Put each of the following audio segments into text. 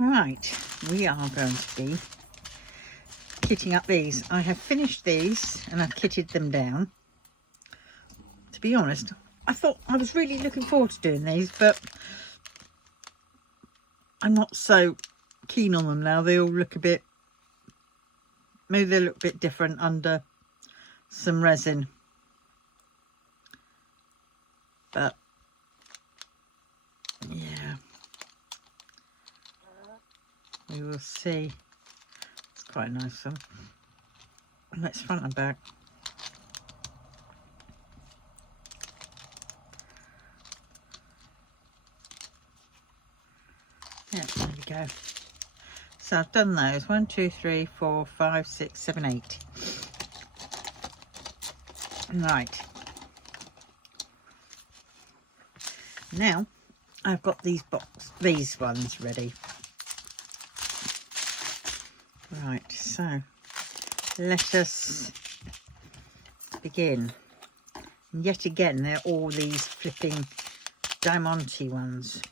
Right, we are going to be kitting up these. I have finished these and I've kitted them down. To be honest, I thought I was really looking forward to doing these, but I'm not so keen on them now. They all look a bit, maybe they look a bit different under some resin. But yeah, we will see. It's quite a nice one. That's front and back. Yeah, there we go. So I've done those 1, 2, 3, 4, 5, 6, 7, 8. Right. Now I've got these ones ready. Right, so let us begin. And yet again, they're all these flipping diamante ones,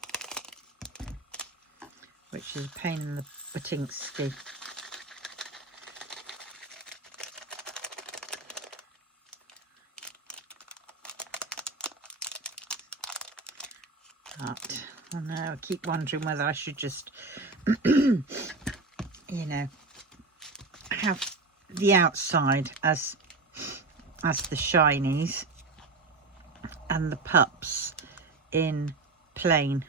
which is a pain in the buttingsky. But I know, I keep wondering whether I should just, you know, have the outside as the shinies and the pups in plain.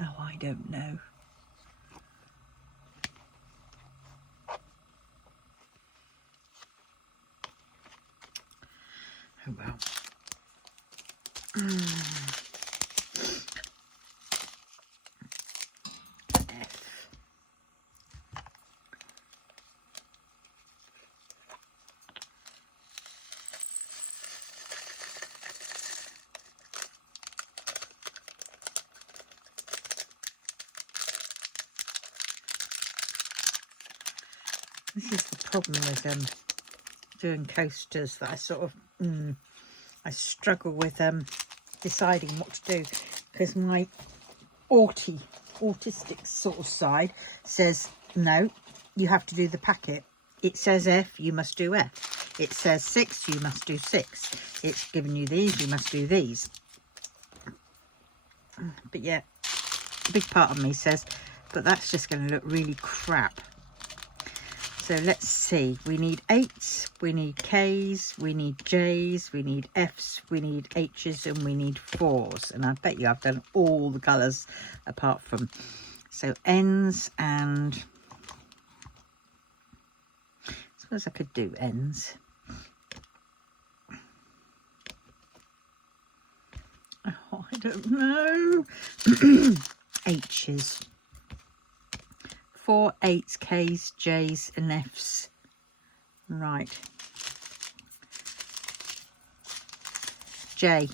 Oh, I don't know. Oh well. This is the problem with doing coasters, that I sort of I struggle with deciding what to do, because my autistic sort of side says no, you have to do the packet. It says F, you must do F. It says 6, you must do 6. It's given you these, you must do these. But yeah, a big part of me says, but that's just going to look really crap. So let's see, we need 8s, we need Ks, we need Js, we need Fs, we need Hs, and we need 4s. And I bet you I've done all the colours apart from, so Ns, and I suppose I could do Ns. Oh, I don't know. Hs. 4, 8s, Ks, Js and Fs. Right. J.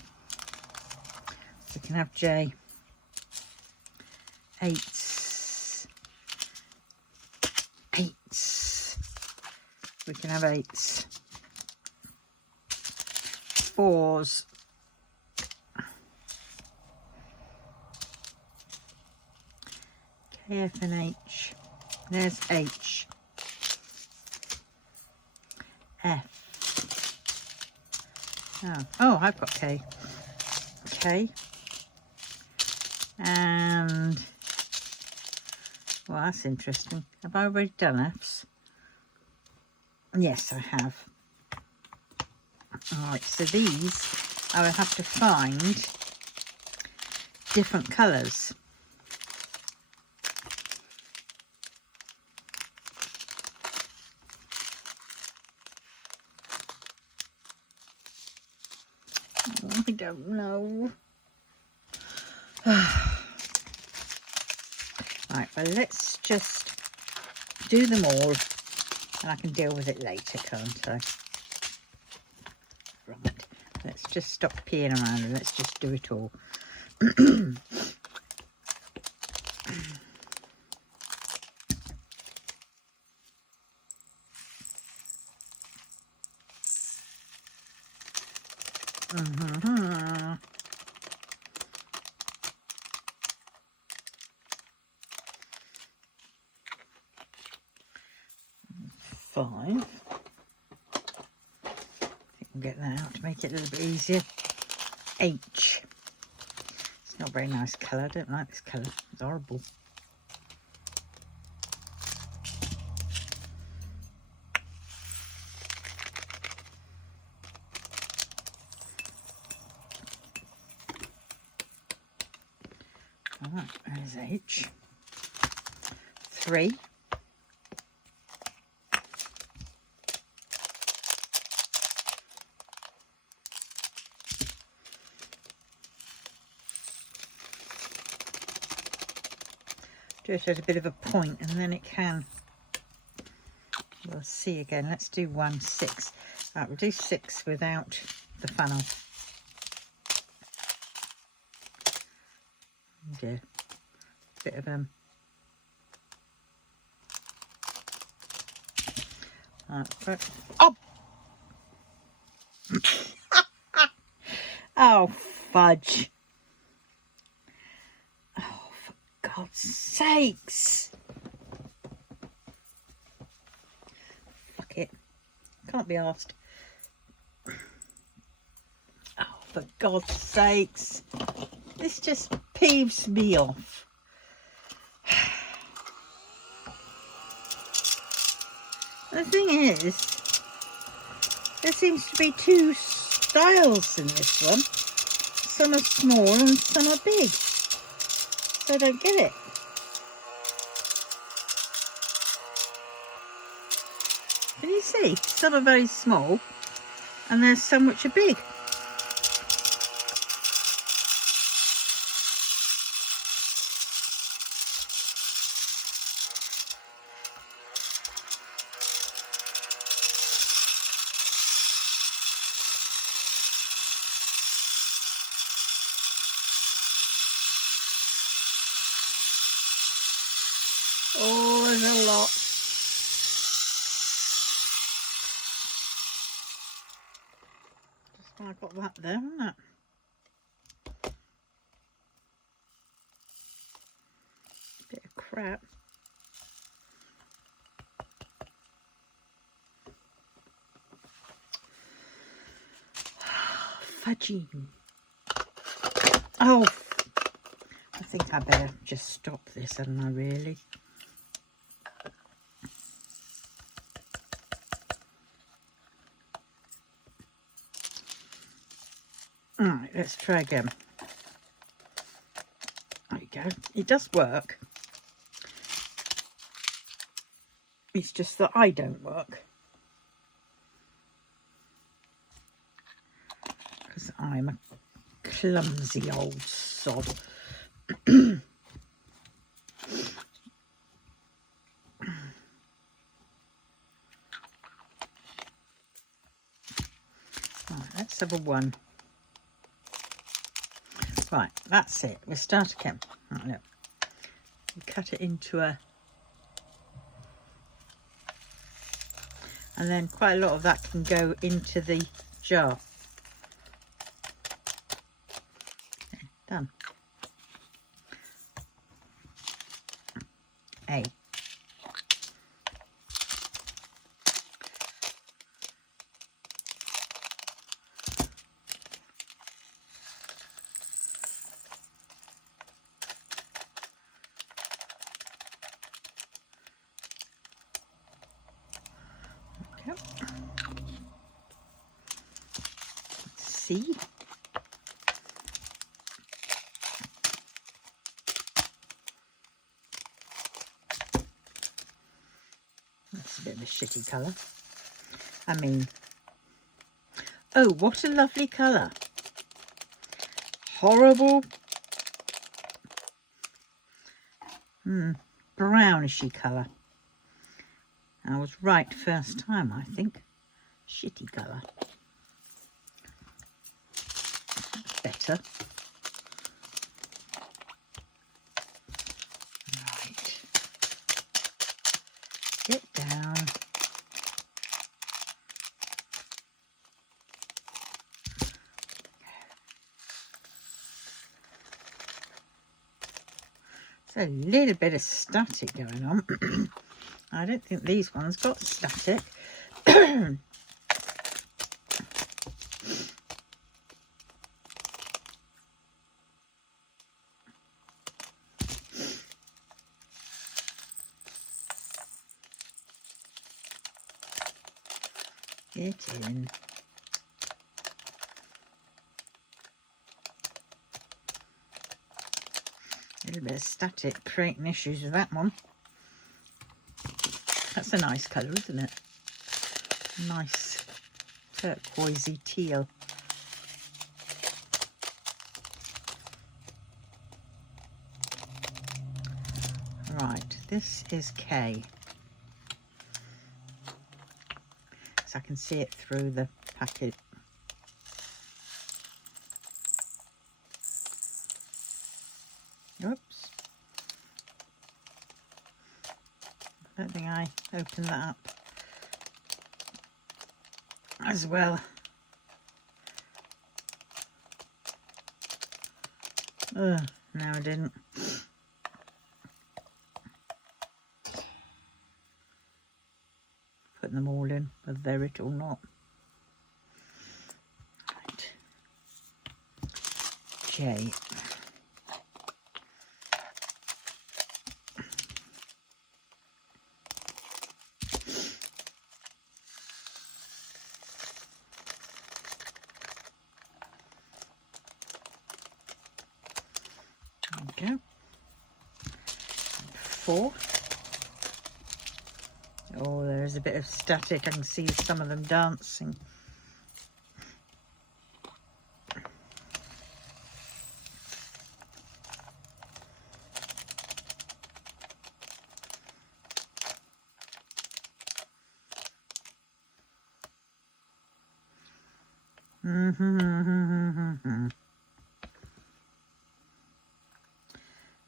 We can have J. 8s. 8s. We can have 8s. 4s. KF and H. There's H. F. Oh, I've got K. K. And, well, that's interesting. Have I already done Fs? Yes, I have. All right, so these I will have to find different colours. I don't know. Right, well, let's just do them all and I can deal with it later, can't I? Right, let's just stop peeing around and let's just do it all. 5. I think we'll get that out to make it a little bit easier. H. It's not a very nice colour. I don't like this colour. It's horrible. Right, there's H. 3. Do it at a bit of a point and then it can. We'll see again. Let's do 1, 6. Right, we'll do 6 without the funnel. Yeah, bit of oh oh fudge. Oh, for God's sakes. Fuck it, can't be asked. Oh, for God's sakes, this just peeves me off. The thing is, there seems to be 2 styles in this one. Some are small and some are big. So I don't get it. Can you see? Some are very small and there's some which are big. Oh, there's a lot. Just like got that there, isn't it? Bit of crap. Fudgy. Oh, I think I better just stop this, hadn't I, really? Alright, let's try again. There you go. It does work. It's just that I don't work. Because I'm a clumsy old sod. Right, let's have a 1. Right, that's it. We'll start again. Right, look. We cut it into a... And then quite a lot of that can go into the jar. Okay, done. A. C. That's a bit of a shitty colour. I mean, oh, what a lovely colour. Horrible. Brownishy colour. I was right first time, I think. Shitty colour. Better. Right. Get down. There's a little bit of static going on. I don't think these ones got static. Get in. A little bit of static creating issues with that one. That's a nice colour, isn't it? Nice turquoisey teal. Right, this is K. So I can see it through the packet. Oops. I don't think I opened that up as well. No, I didn't. Putting them all in, whether they're it or not. Right. J. There we go. 4. Oh, there's a bit of static. I can see some of them dancing.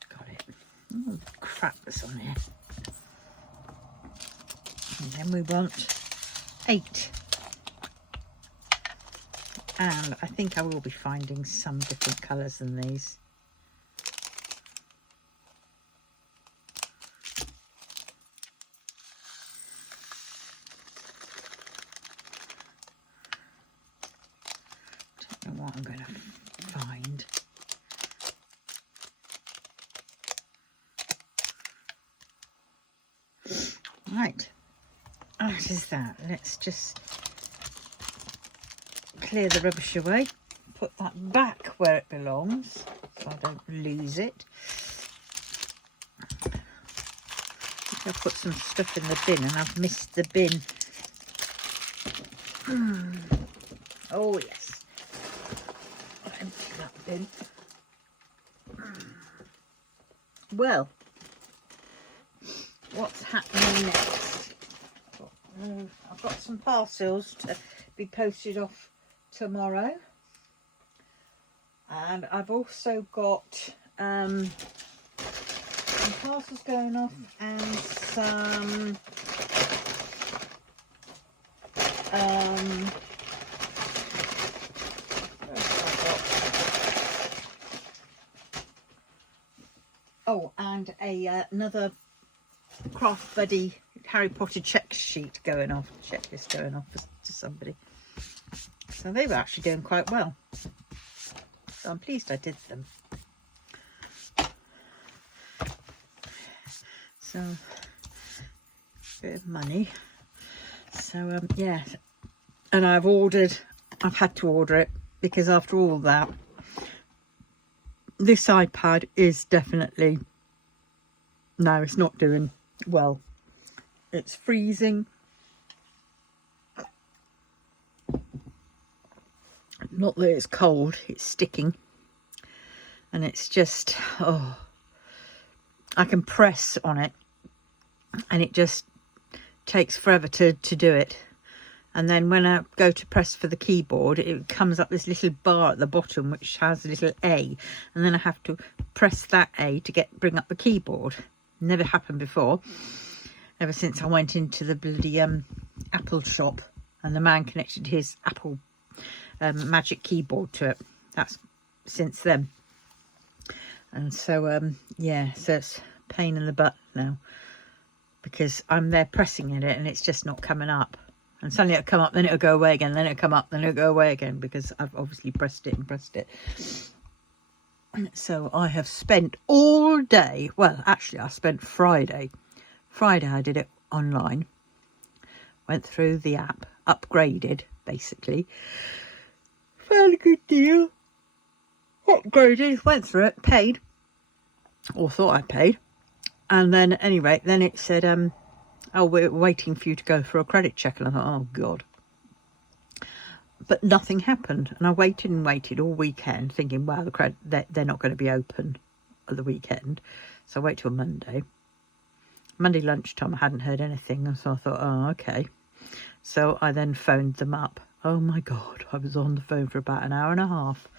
Got it. Oh, crap that's on here. And then we want 8. And I think I will be finding some different colours than these. Don't know what I'm going to find. Right. That is that. Let's just clear the rubbish away, put that back where it belongs so I don't lose it. I've put some stuff in the bin and I've missed the bin. Oh yes, I'll empty that bin. Well, what's happening next? I've got some parcels to be posted off tomorrow, and I've also got some parcels going off and some and another Craft Buddy Harry Potter check sheet going off, checklist going off to somebody. So they were actually doing quite well. So I'm pleased I did them. So, a bit of money. So, yeah. And I've had to order it because after all that, this iPad is definitely, no, it's not doing well. It's freezing. Not that it's cold, it's sticking. And it's just, oh, I can press on it and it just takes forever to do it. And then when I go to press for the keyboard, it comes up this little bar at the bottom which has a little A, and then I have to press that A to bring up the keyboard. Never happened before, ever since I went into the bloody Apple shop and the man connected his Apple Magic Keyboard to it. That's since then. And so yeah, so it's a pain in the butt now. because I'm there pressing at it and it's just not coming up. And suddenly it'll come up, then it'll go away again, then it'll come up, then it'll go away again, because I've obviously pressed it and pressed it. So I have spent all day, well, actually I spent Friday I did it online, went through the app, upgraded basically, found a good deal, upgraded, went through it, paid, or thought I paid, and then anyway, then it said, oh, we're waiting for you to go for a credit check. And I thought, oh God. But nothing happened. And I waited and waited all weekend thinking, wow, they're not going to be open at the weekend. So I wait till Monday. Monday lunchtime, I hadn't heard anything. And so I thought, oh, okay. So I then phoned them up. Oh my God. I was on the phone for about an hour and a half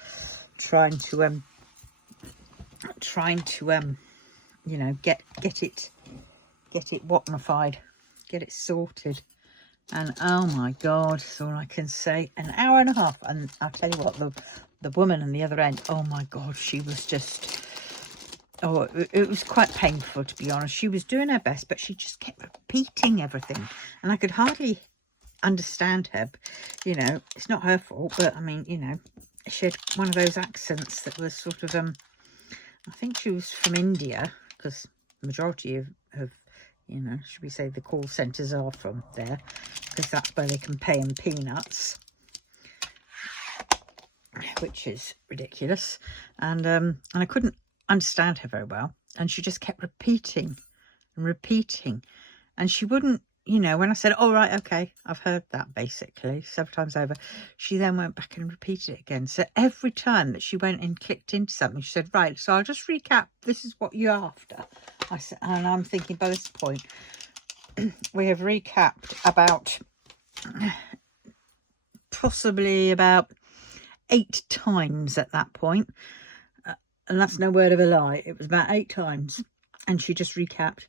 trying to you know, get it whatnified, get it sorted. And oh my God, that's all I can say. An hour and a half. And I'll tell you what, the woman on the other end, oh my God, she was just, oh, it was quite painful, to be honest. She was doing her best, but she just kept repeating everything. And I could hardly understand her. You know, it's not her fault, but I mean, you know, she had one of those accents that was sort of, I think she was from India, because the majority of you know, should we say, the call centres are from there, because that's where they can pay in peanuts, which is ridiculous. And I couldn't understand her very well, and she just kept repeating and repeating, and she wouldn't, you know, when I said, all right, okay, I've heard that basically several times over, she then went back and repeated it again. So every time that she went and clicked into something, she said, right, so I'll just recap, this is what you're after. I said, and I'm thinking by this point we have recapped about possibly about 8 times at that point, and that's no word of a lie. It was about 8 times, and she just recapped.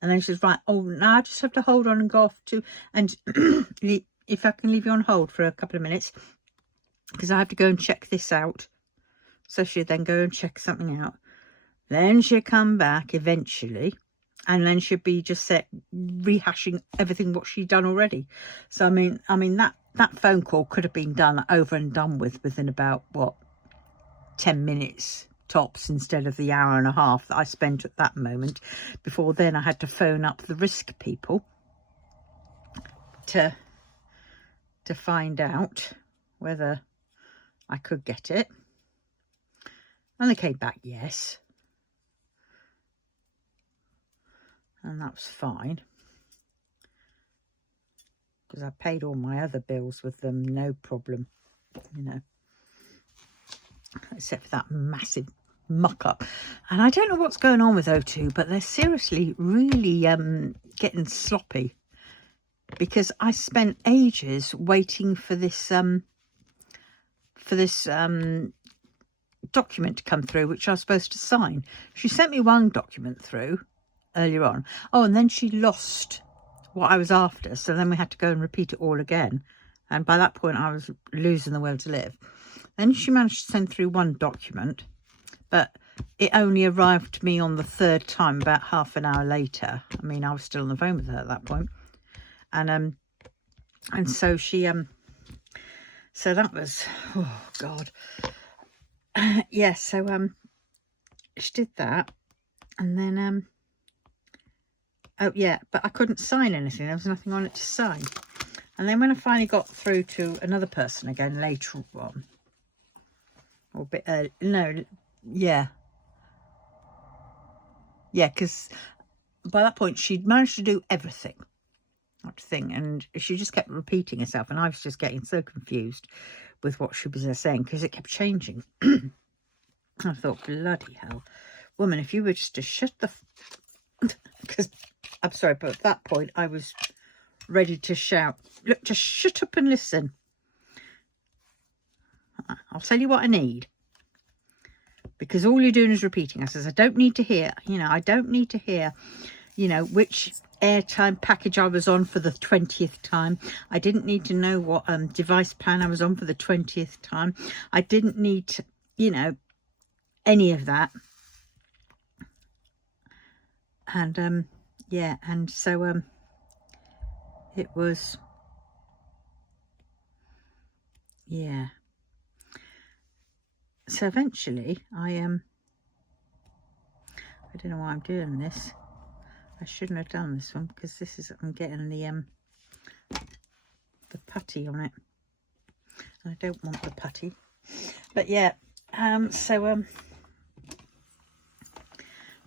And then she was right, oh, now I just have to hold on and go off to, and if I can leave you on hold for a couple of minutes, because I have to go and check this out. So she'd then go and check something out. Then she'd come back eventually, and then she'd be just rehashing everything what she'd done already. So I mean that phone call could have been done over and done with within about, what, 10 minutes tops, instead of the hour and a half that I spent at that moment. Before then I had to phone up the risk people to find out whether I could get it, and they came back yes, and that was fine, because I paid all my other bills with them, no problem, you know, except for that massive muck up. And I don't know what's going on with O2, but they're seriously really getting sloppy, because I spent ages waiting for this document to come through, which I was supposed to sign. She sent me one document through earlier on, oh, and then she lost what I was after, so then we had to go and repeat it all again, and by that point I was losing the will to live. Then she managed to send through one document, but it only arrived to me on the 3rd time, about half an hour later. I mean, I was still on the phone with her at that point. And so she, so that was, oh God. Yeah, so, she did that. And then, oh yeah, but I couldn't sign anything. There was nothing on it to sign. And then when I finally got through to another person again later on, or a bit early, no, yeah, because by that point she'd managed to do everything, that thing, and she just kept repeating herself, and I was just getting so confused with what she was saying, because it kept changing. I thought, bloody hell, woman, if you were just to shut the because I'm sorry, but at that point I was ready to shout, look, just shut up and listen. I'll tell you what I need, because all you're doing is repeating. I says, I don't need to hear, you know, I don't need to hear, you know, which airtime package I was on for the 20th time. I didn't need to know what device plan I was on for the 20th time. I didn't need to, you know, any of that. And yeah, and so it was, yeah. So eventually I don't know why I'm doing this. I shouldn't have done this one, because this is, I'm getting the putty on it. I don't want the putty. But yeah,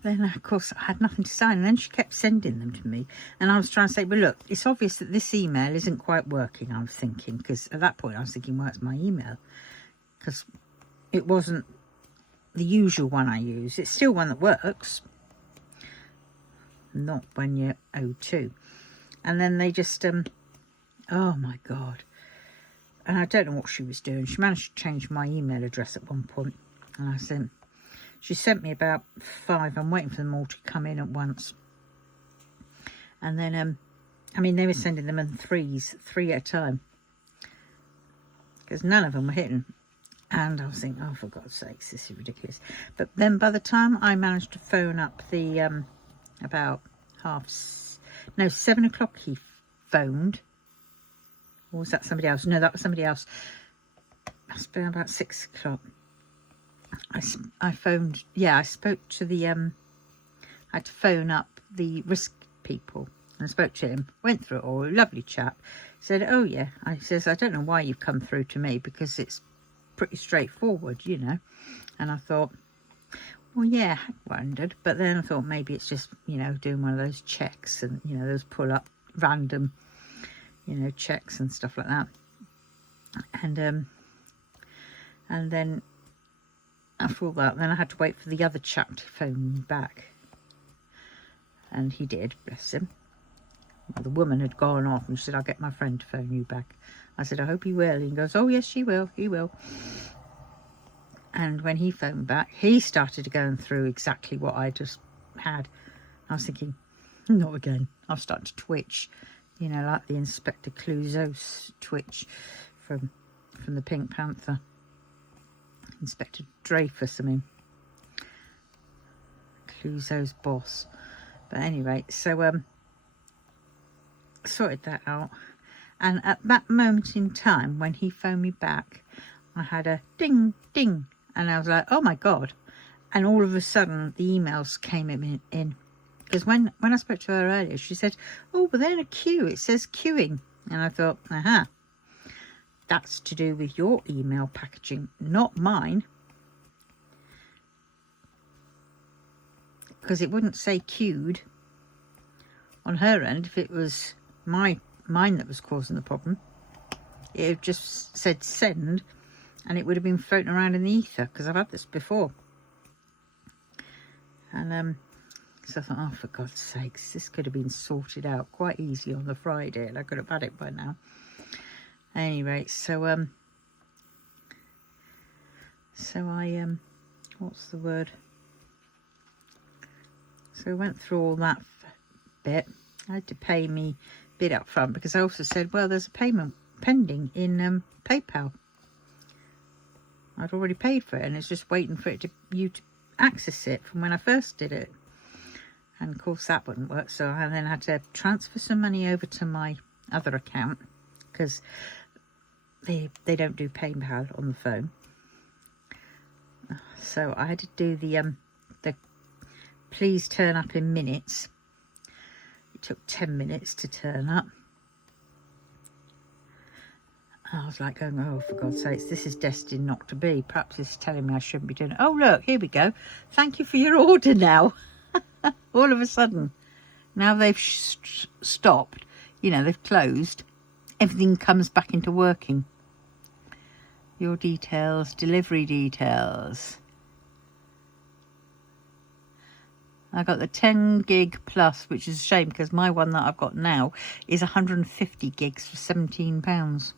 then of course I had nothing to sign, and then she kept sending them to me, and I was trying to say, well look, it's obvious that this email isn't quite working, I was thinking, because at that point I was thinking, well, it's my email, because it wasn't the usual one I use. It's still one that works, not when you're O2. And then they just oh my god, and I don't know what she was doing. She managed to change my email address at one point, and I said, she sent me about 5. I'm waiting for them all to come in at once. And then, I mean, they were sending them in 3s, 3 at a time, because none of them were hitting. And I was thinking, oh, for God's sakes, this is ridiculous. But then by the time I managed to phone up the, about 7 o'clock he phoned. Or was that somebody else? No, that was somebody else. Must have been about 6 o'clock. I phoned, yeah, I spoke to the, I had to phone up the risk people, and I spoke to him, went through it all, lovely chap. Said, oh yeah, I says, I don't know why you've come through to me, because it's pretty straightforward, you know. And I thought, well, yeah, I had wondered, but then I thought maybe it's just, you know, doing one of those checks, and, you know, those pull up random, you know, checks and stuff like that. And then after all that, then I had to wait for the other chap to phone me back. And he did, bless him. Well, the woman had gone off, and she said, I'll get my friend to phone you back. I said, I hope he will. And he goes, oh yes, she will, he will. And when he phoned back, he started going through exactly what I just had. I was thinking, not again. I was starting to twitch, you know, like the Inspector Clouseau twitch from the Pink Panther. Inspector Dreyfus, I mean, Clouseau's boss. But anyway, so sorted that out, and at that moment in time when he phoned me back, I had a ding ding, and I was like, oh my god. And all of a sudden the emails came in, because when I spoke to her earlier, she said, oh, but they're in a queue, it says queuing. And I thought, aha, that's to do with your email packaging, not mine. Because it wouldn't say queued on her end if it was mine that was causing the problem. It had just said send, and it would have been floating around in the ether, because I've had this before. And so I thought, oh, for God's sakes, this could have been sorted out quite easily on the Friday, and I could have had it by now. Anyway, so I what's the word? So I went through all that bit. I had to pay me bid up front, because I also said, well, there's a payment pending in PayPal. I'd already paid for it, and it's just waiting for you to access it from when I first did it. And of course that wouldn't work, so I then had to transfer some money over to my other account, because they don't do PayPal on the phone. So I had to do the please turn up in minutes. It took 10 minutes to turn up. I was like going, oh, for God's sakes, this is destined not to be. Perhaps it's telling me I shouldn't be doing it. Oh, look, here we go. Thank you for your order now. All of a sudden, now they've stopped, you know, they've closed, everything comes back into working. Your details, delivery details. I got the 10 gig plus, which is a shame, because my one that I've got now is 150 gigs for £17.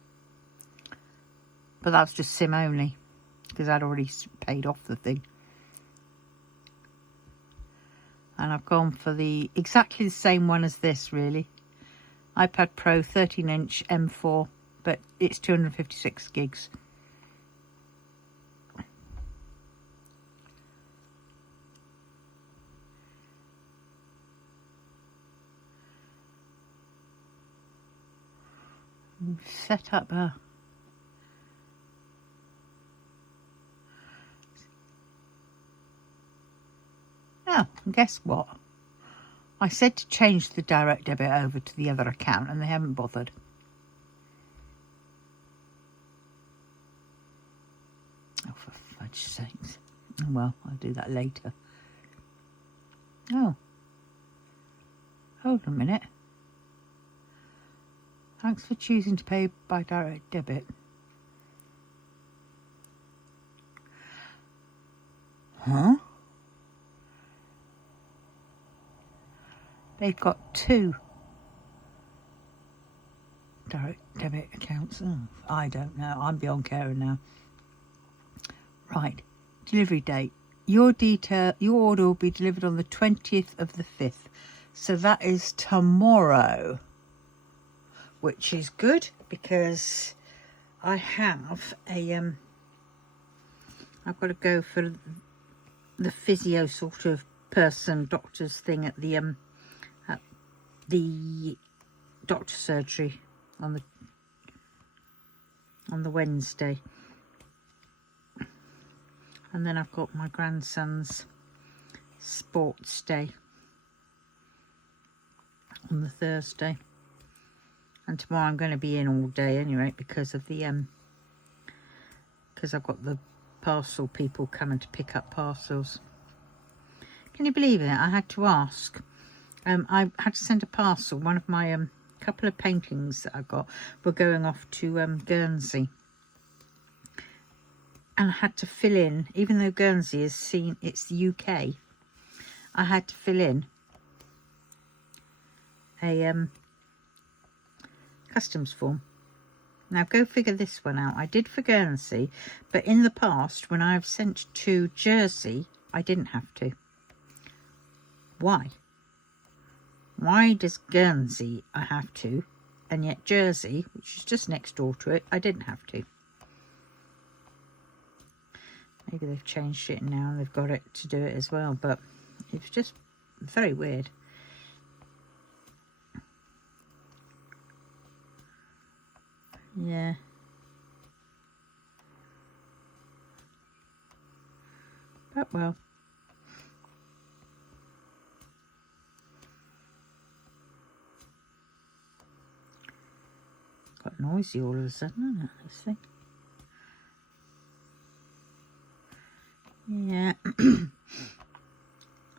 But that's just SIM only, because I'd already paid off the thing. And I've gone for exactly the same one as this, really. iPad Pro 13-inch M4, but it's 256 gigs. set up a oh, and guess what? I said to change the direct debit over to the other account and they haven't bothered. Oh, for fudge sakes. Well, I'll do that later. Oh. Hold on a minute. Thanks for choosing to pay by direct debit. Huh? They've got 2 direct debit accounts. Oh, I don't know. I'm beyond caring now. Right. Delivery date. Your order will be delivered on the 20th of the 5th. So that is tomorrow. Which is good because I have a I've got to go for the physio sort of person, doctor's thing at the doctor surgery on the Wednesday, and then I've got my grandson's sports day on the Thursday, and tomorrow I'm going to be in all day anyway because of the because I've got the parcel people coming to pick up parcels. Can you believe it? I had to ask. I had to send a parcel. One of my couple of paintings that I got were going off to Guernsey, and I had to fill in, even though Guernsey is seen, it's the UK. I had to fill in a customs form. Now go figure this one out. I did for Guernsey, but in the past when I've sent to Jersey, I didn't have to. Why? Why does Guernsey I have to, and yet Jersey, which is just next door to it, I didn't have to? Maybe they've changed it now and they've got it to do it as well, but it's just very weird. Yeah. But well. Got noisy all of a sudden, isn't it, this thing? Yeah.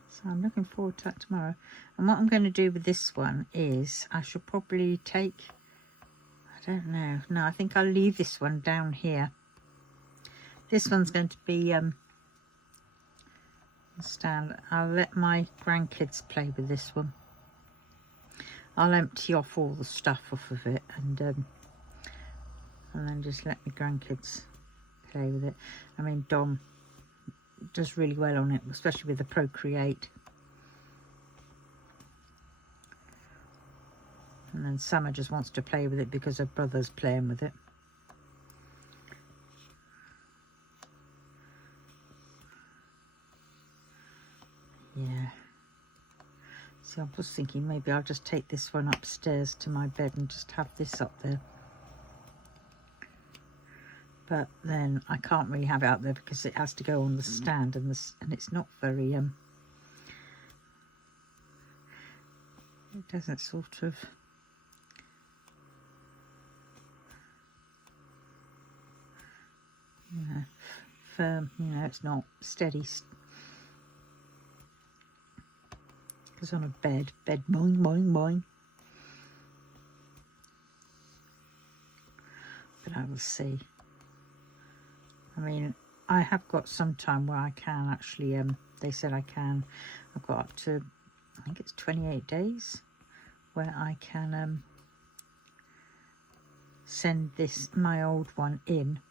So I'm looking forward to that tomorrow. And what I'm going to do with this one is I shall probably take, I don't know. No, I think I'll leave this one down here. This one's going to be stand. I'll let my grandkids play with this one. I'll empty off all the stuff off of it and then just let my grandkids play with it. I mean, Dom does really well on it, especially with the Procreate. And then Summer just wants to play with it because her brother's playing with it. Yeah. See, I was thinking maybe I'll just take this one upstairs to my bed and just have this up there. But then I can't really have it out there because it has to go on the stand, and it's not very it doesn't sort of firm, it's not steady. Because on a bed boing boing boing. But I will see. I mean, I have got some time where I can actually, they said I can. I've got up to, I think it's 28 days where I can send my old one in.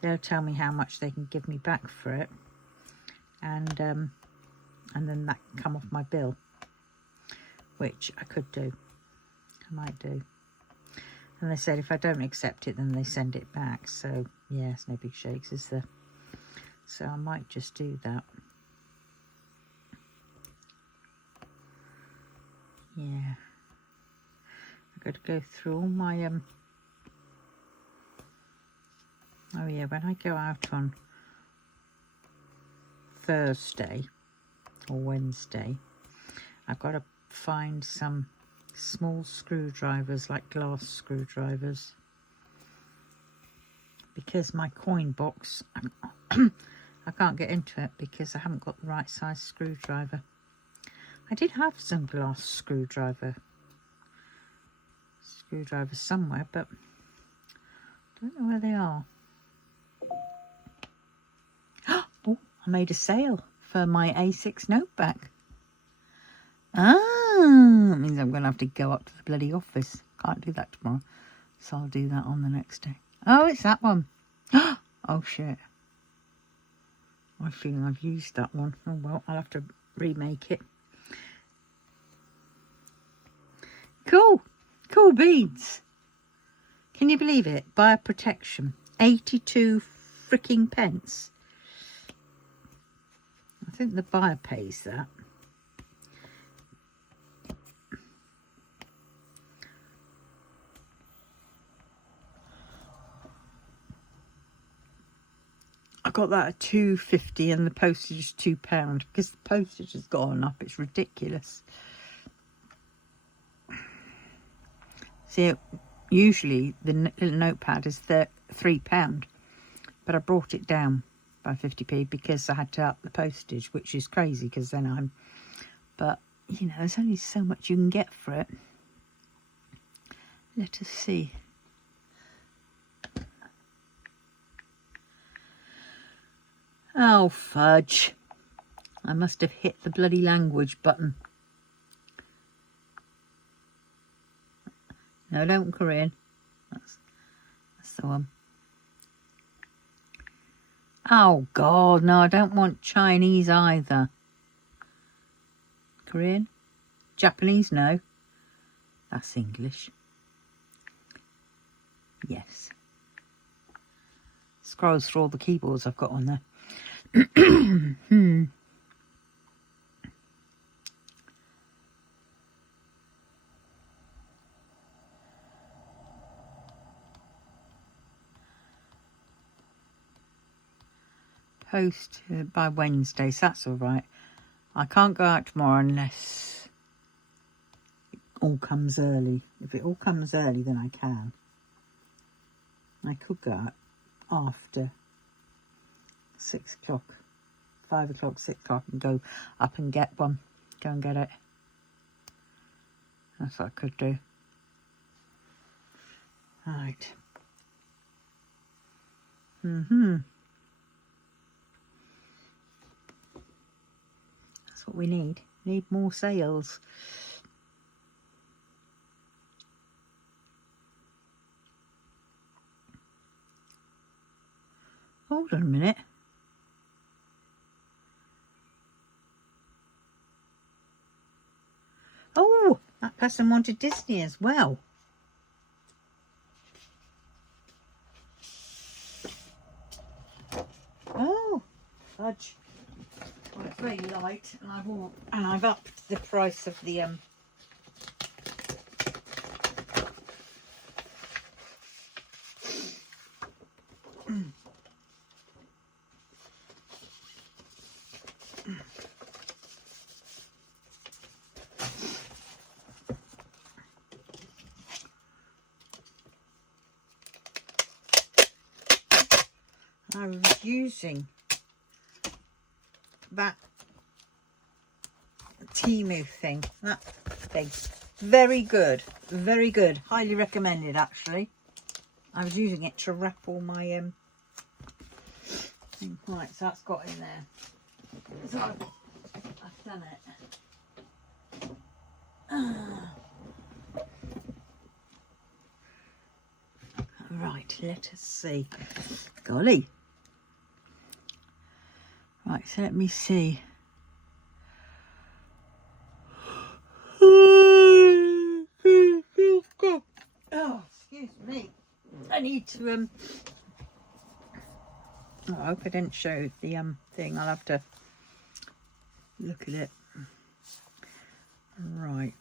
They'll tell me how much they can give me back for it, and then that can come off my bill, which I could do. I might do. And they said if I don't accept it, then they send it back. So yeah, it's no big shakes, is there? So I might just do that. Yeah. I've got to go through all my Oh yeah, when I go out on Thursday or Wednesday, I've got to find some small screwdrivers, like glass screwdrivers, because my coin box, I can't get into it because I haven't got the right size screwdriver. I did have some glass screwdrivers somewhere, but I don't know where they are. Oh, I made a sale for my A6 notebook. Ah, that means I'm going to have to go up to the bloody office. Can't do that tomorrow, so I'll do that on the next day. Oh, it's that one. Oh, shit. I feel I've used that one. Oh, well, I'll have to remake it. Cool. Cool beads. Can you believe it? Buyer protection. 82 freaking pence. I think the buyer pays that. I got that at £2.50 and the postage is £2 because the postage has gone up. It's ridiculous. See, usually the little notepad is £3, but I brought it down by 50p because I had to up the postage, which is crazy because then I'm... But, you know, there's only so much you can get for it. Let us see. Oh, fudge. I must have hit the bloody language button. No, don't Korean. That's the one. Oh, God, no, I don't want Chinese either. Korean? Japanese, no. That's English. Yes. Scrolls through all the keyboards I've got on there. Post by Wednesday, so that's all right. I can't go out tomorrow unless it all comes early. If it all comes early, then I can. I could go out after 6 o'clock, 5 o'clock, 6 o'clock, and go up and get one. Go and get it. That's what I could do. Right. That's what we need. Need more sales. Hold on a minute. Oh, that person wanted Disney as well. Oh, fudge. Well, it's very light, and I've upped the price of the I was using that Timu thing, that thing. Very good, very good. Highly recommended, actually. I was using it to wrap all my things. Right, so that's got in there. So I've done it. Right, let us see. Golly. Right, so let me see. Oh, excuse me. I need to oh, I hope I didn't show the thing. I'll have to look at it. Right.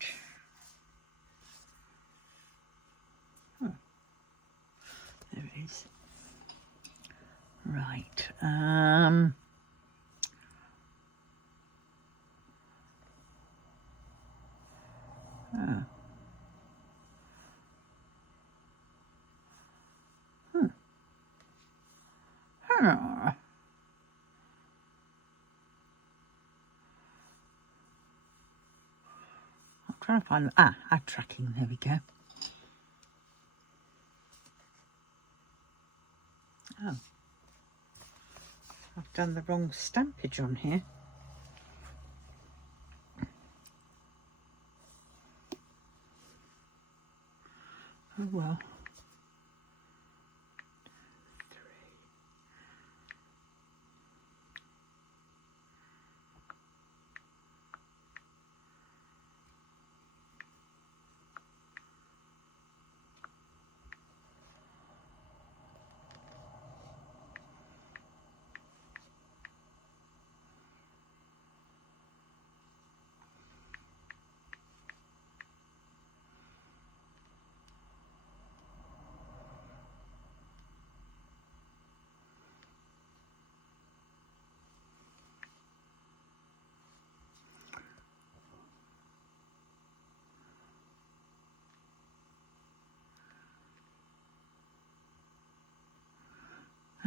Oh. There it is. Right. Oh. Oh. I'm trying to find ad tracking. There we go. Oh, I've done the wrong stampage on here. Oh well.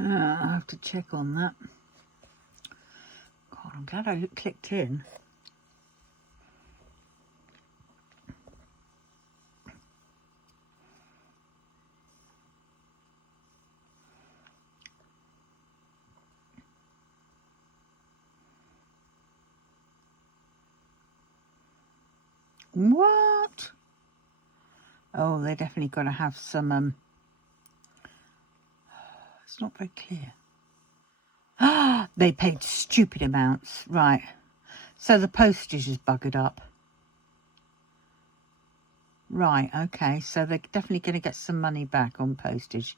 I have to check on that. God, I'm glad I clicked in. What? Oh, they're definitely going to have some, it's not very clear. Ah, they paid stupid amounts. Right. So the postage is buggered up. Right, okay. So they're definitely going to get some money back on postage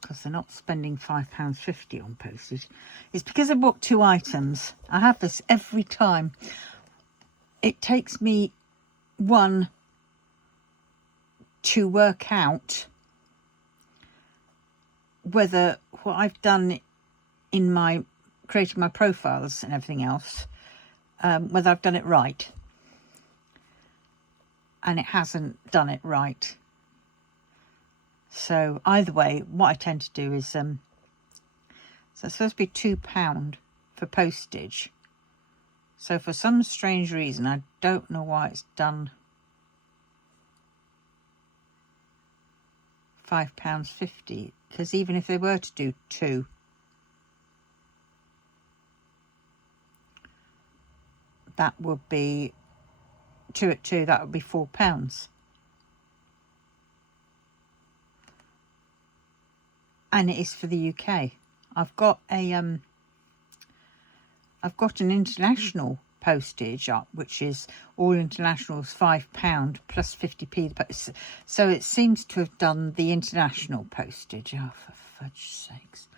because they're not spending £5.50 on postage. It's because I bought 2 items. I have this every time. It takes me one to work out whether what I've done in my creating my profiles and everything else, whether I've done it right. And it hasn't done it right. So either way, what I tend to do is, so it's supposed to be £2 for postage. So for some strange reason, I don't know why it's done £5.50, because even if they were to do 2, that would be 2 at 2, that would be £4. And it is for the UK. I've got an international postage up, which is all international is £5 plus 50p. So it seems to have done the international postage. Oh, for fudge sakes.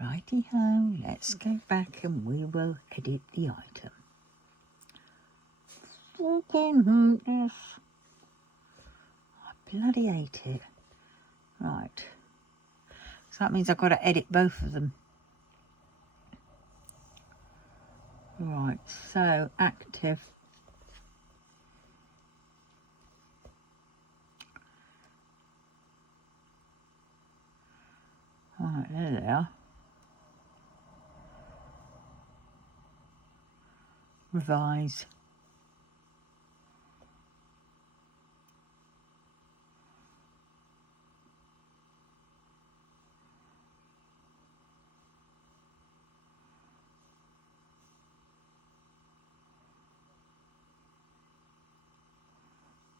Righty ho, let's go back and we will edit the item. Fucking hate this. I bloody hate it. Right. So that means I've got to edit both of them. Right, so active. Right, there they are. Revise.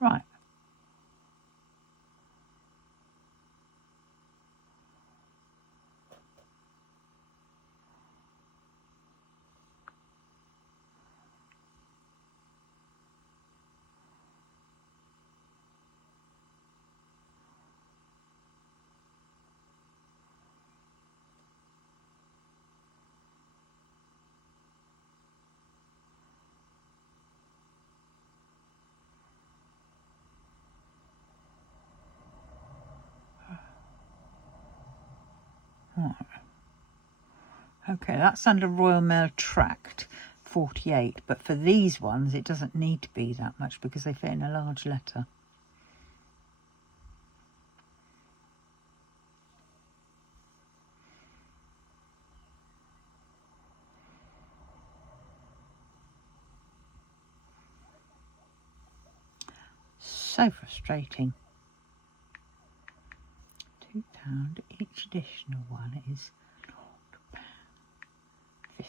Right. Right. Okay, that's under Royal Mail Tract 48, but for these ones it doesn't need to be that much because they fit in a large letter. So frustrating. £2. Each additional one is £50.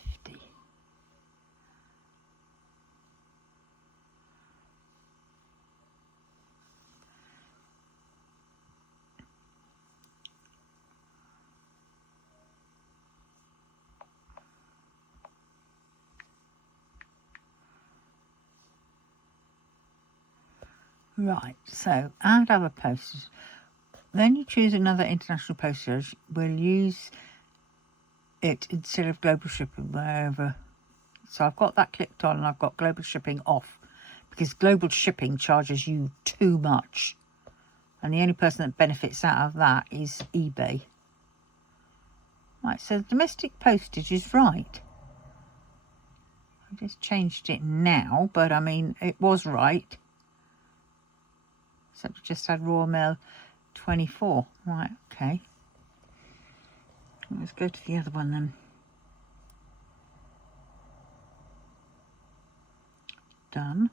Right, so add other postage. Then you choose another international postage. We'll use it instead of global shipping wherever. So I've got that clicked on and I've got global shipping off because global shipping charges you too much. And the only person that benefits out of that is eBay. Right, so domestic postage is right. I just changed it now, but I mean, it was right. Except we just had Royal Mail 24. Right, okay. Let's go to the other one then. Done.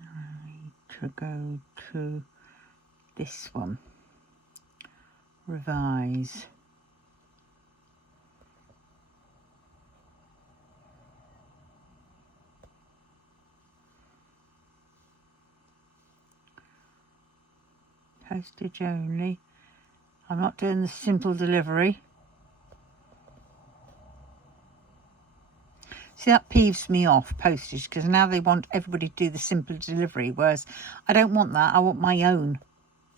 I need to go to this one. Revise. Postage only. I'm not doing the simple delivery. See, that peeves me off, postage, because now they want everybody to do the simple delivery, whereas I don't want that. I want my own.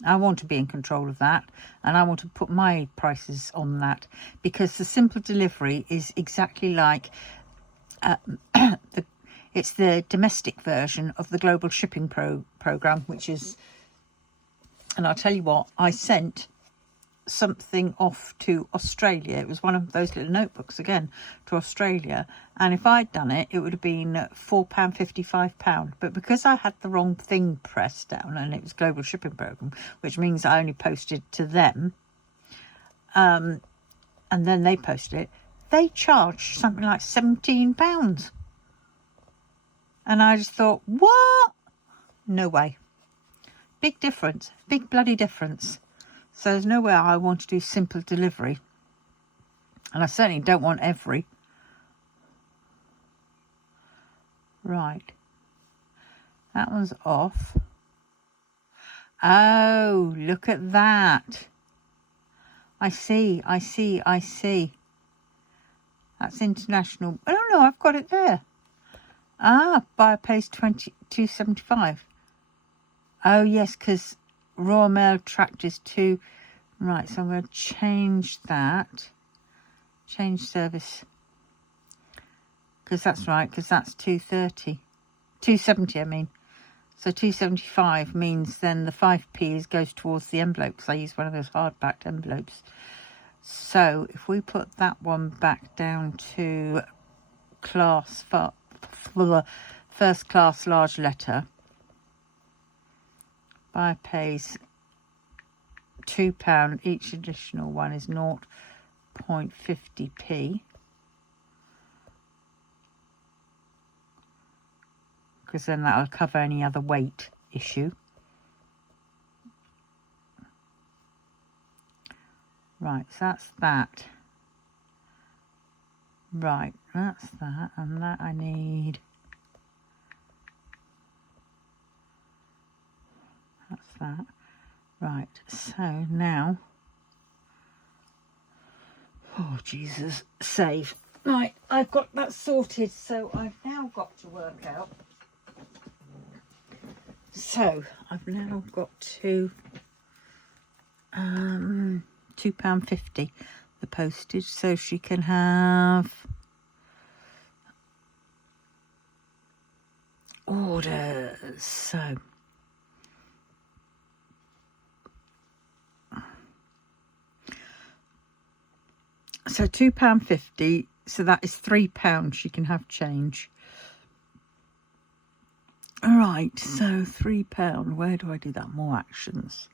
I want to be in control of that, and I want to put my prices on that, because the simple delivery is exactly like it's the domestic version of the global shipping program, which is, and I'll tell you what, I sent something off to Australia. It was one of those little notebooks again to Australia, and if I'd done it, it would have been £4.50, £5. But because I had the wrong thing pressed down and it was global shipping program, which means I only posted to them, and then they posted it, they charged something like £17. And I just thought, what? No way. Big difference. Big bloody difference. So there's no way I want to do simple delivery. And I certainly don't want every. Right. That one's off. Oh, look at that. I see. That's international. Oh no, I've got it there. Buyer pays £22.75. Oh yes, because Royal Mail Tract is 2. Right, so I'm going to change that. Change service. Because that's right, because that's 230. 270, I mean. So 275 means then the 5p goes towards the envelope, because I use one of those hard-backed envelopes. So if we put that one back down to class for the first class large letter, buyer pays £2. Each additional one is 0.50p, because then that'll cover any other weight issue. Right, so that's that. Right, that's that, and that I need. That's that. Right, so now, oh Jesus, save. Right, I've got that sorted, so I've now got to work out. So I've now got to £2.50 the postage, so she can have orders. So So £2.50, so that is £3 she can have change. All right, so £3. Where do I do that? More actions.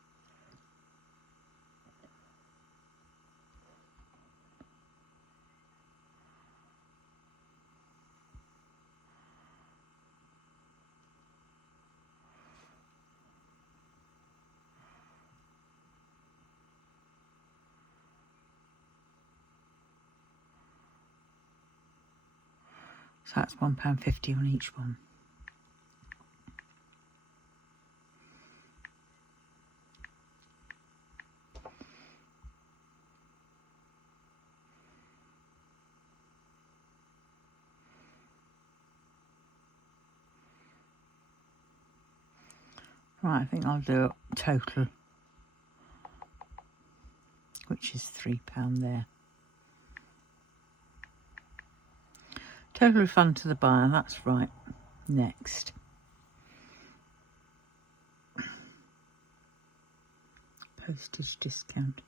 So that's £1.50 on each one. Right, I think I'll do a total, which is £3 there. Total refund to the buyer, that's right. Next. Postage discount.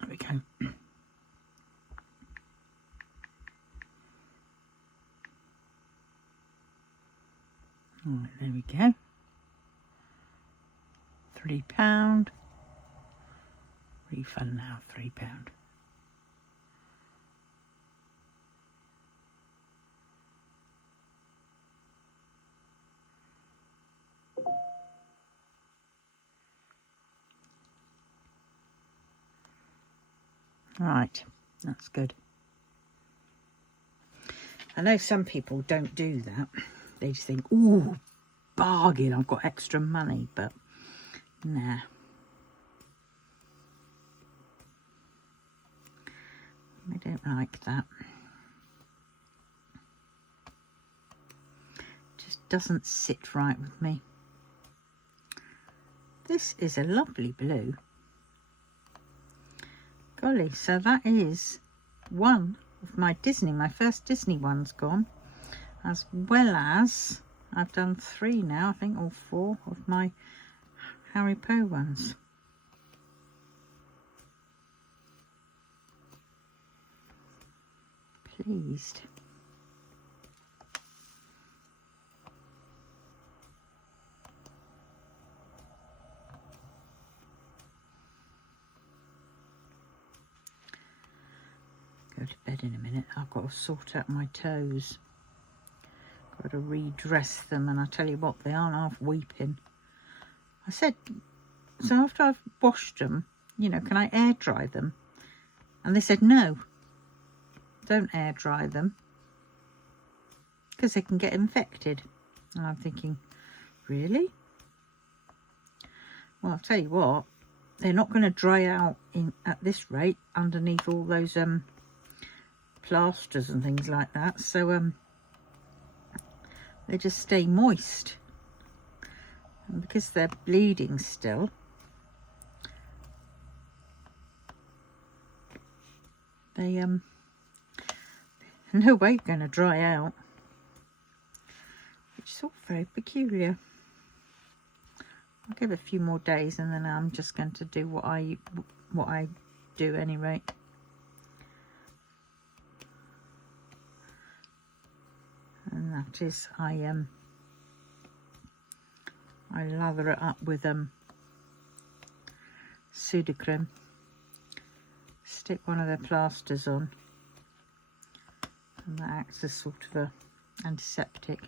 There we go. Right, there we go. £3. Refund now, £3. Right, that's good. I know some people don't do that. They just think, ooh, bargain, I've got extra money, but nah. I don't like that. Just doesn't sit right with me. This is a lovely blue. Golly, so that is one of my first Disney one's gone, as well as I've done 3 now, I think, or 4 of my Harry Potter ones. Pleased. Go to bed in a minute. I've got to sort out my toes. Got to redress them, and I tell you what, they aren't half weeping. I said, so after I've washed them, you know, can I air dry them? And they said, no, don't air dry them, because they can get infected. And I'm thinking, really? Well, I'll tell you what, they're not going to dry out at this rate underneath all those plasters and things like that, so they just stay moist, and because they're bleeding still, they no way going to dry out, which is all very peculiar. I'll give it a few more days, and then I'm just going to do what I do anyway. And that is, I lather it up with Sudocrem stick one of their plasters on, and that acts as sort of a antiseptic,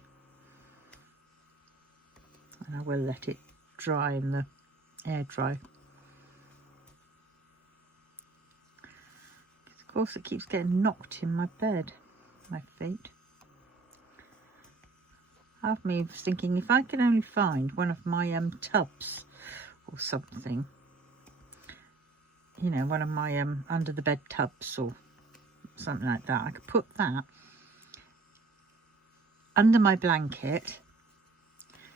and I will let it dry in the air dry. Of course it keeps getting knocked in my bed, my feet. Half of me was thinking, if I can only find one of my tubs or something, you know, one of my under the bed tubs or something like that, I could put that under my blanket,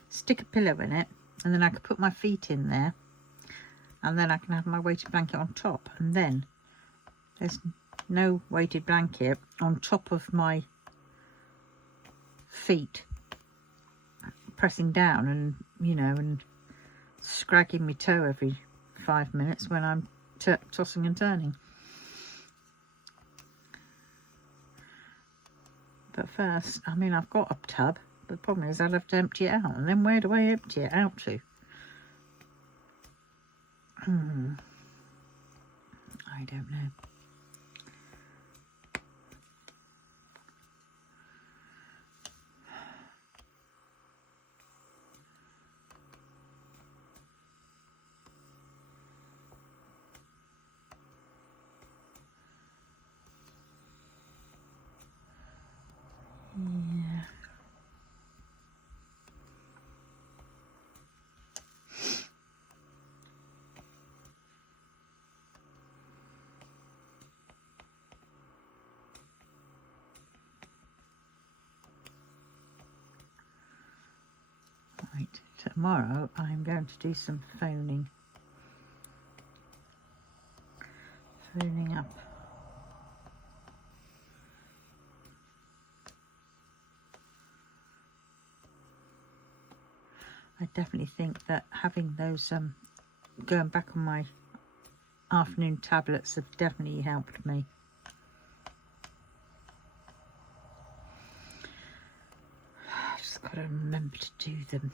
stick a pillow in it, and then I could put my feet in there, and then I can have my weighted blanket on top, and then there's no weighted blanket on top of my feet pressing down, and you know, and scragging my toe every 5 minutes when I'm tossing and turning. But first, I mean, I've got a tub, but the problem is I'll have to empty it out, and then where do I empty it out to? I don't know. Yeah. Right, tomorrow I'm going to do some phoning up. I definitely think that having those going back on my afternoon tablets have definitely helped me. I've just got to remember to do them.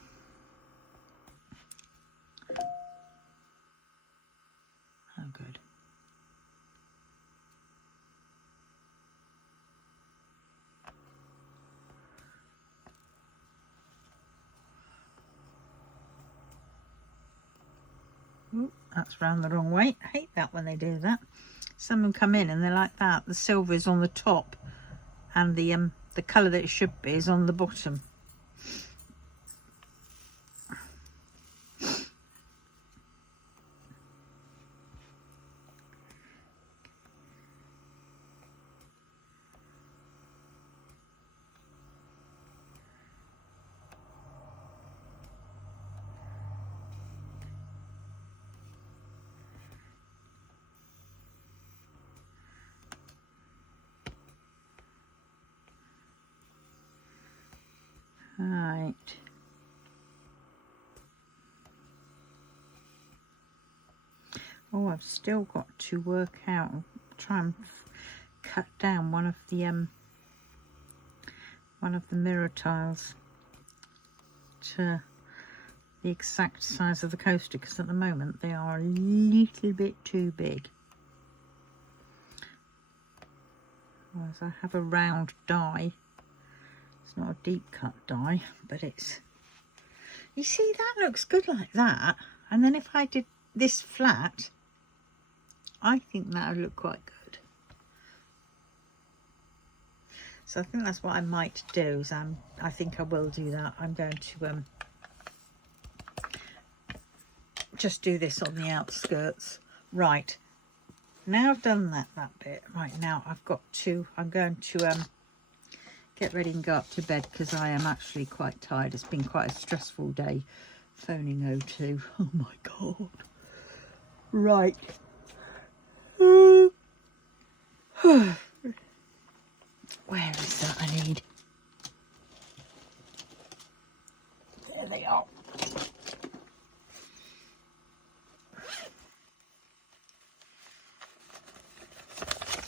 Oh, good. Ooh, that's round the wrong way. I hate that when they do that. Some of them come in and they're like that. The silver is on the top, and the colour that it should be is on the bottom. Right. Oh, I've still got to work out, try and cut down one of the mirror tiles to the exact size of the coaster, because at the moment they are a little bit too big. Whereas I have a round die. It's not a deep cut die, but it's, you see, that looks good like that. And then if I did this flat, I think that would look quite good. So I think that's what I might do, is I think I will do that. I'm going to just do this on the outskirts. Right, now I've done that bit. Right, now I've got to, I'm going to get ready and go up to bed, because I am actually quite tired. It's been quite a stressful day phoning O2. Oh my god. Right. Where is that I need? There they are.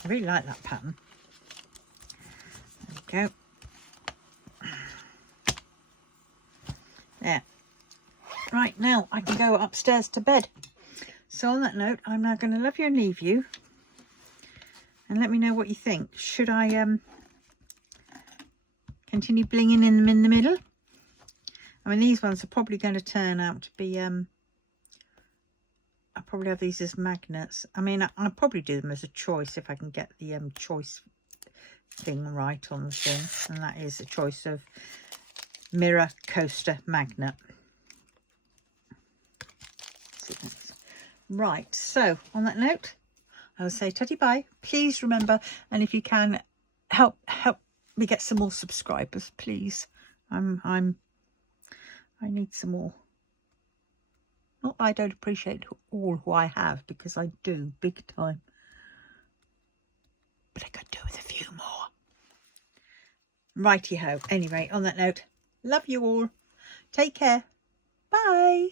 I really like that pattern. There we go. There. Right, now I can go upstairs to bed. So on that note, I'm now going to love you and leave you. and let me know what you think. Should I continue blinging them in the middle? I mean, these ones are probably going to turn out to be I'll probably have these as magnets. I mean, I'll probably do them as a choice if I can get the choice thing right on the thing, and that is a choice of mirror, coaster, magnet. Right, so on that note, I will say tutty bye. Please remember, and if you can, help me get some more subscribers, please. I need some more. Not that I don't appreciate all who I have, because I do, big time. But I could do with a few more. Righty ho. Anyway, on that note, love you all. Take care. Bye.